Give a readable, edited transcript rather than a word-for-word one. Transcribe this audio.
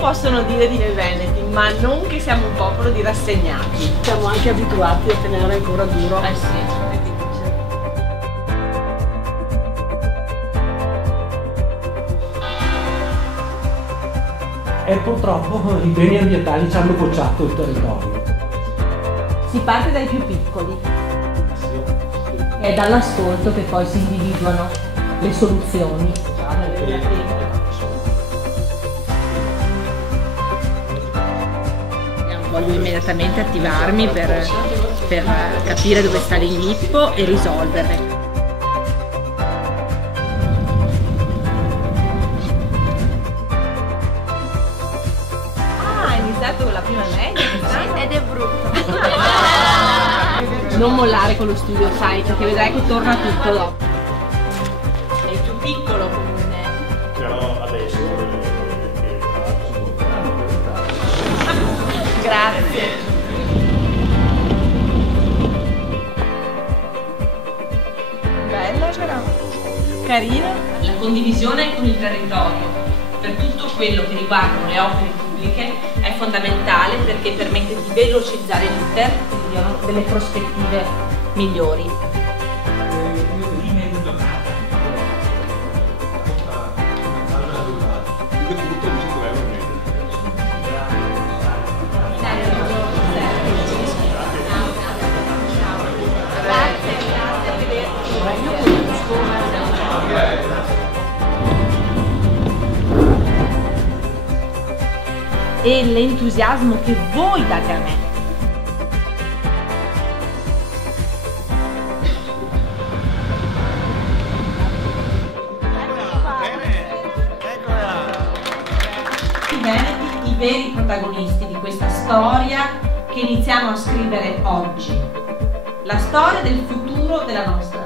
possono dire di noi veneti, ma non che siamo un popolo di rassegnati. Siamo anche abituati a tenere ancora duro. Eh sì. E purtroppo i beni ambientali ci hanno bocciato il territorio. Si parte dai più piccoli. È dall'ascolto che poi si individuano le soluzioni. Voglio immediatamente attivarmi per capire dove sta l'inghippo e risolverle. Ah, hai iniziato con la prima media? Ed è brutto. Non mollare con lo studio, sai, perché vedrai che torna tutto dopo. È più piccolo come me. Però adesso Grazie. Bella però. Carina. La condivisione con il territorio per tutto quello che riguardano le opere pubbliche è fondamentale perché permette di velocizzare l'iter e di diano delle prospettive migliori. E l'entusiasmo che voi date a me. I veneti, i veri protagonisti di questa storia che iniziamo a scrivere oggi. La storia del futuro della nostra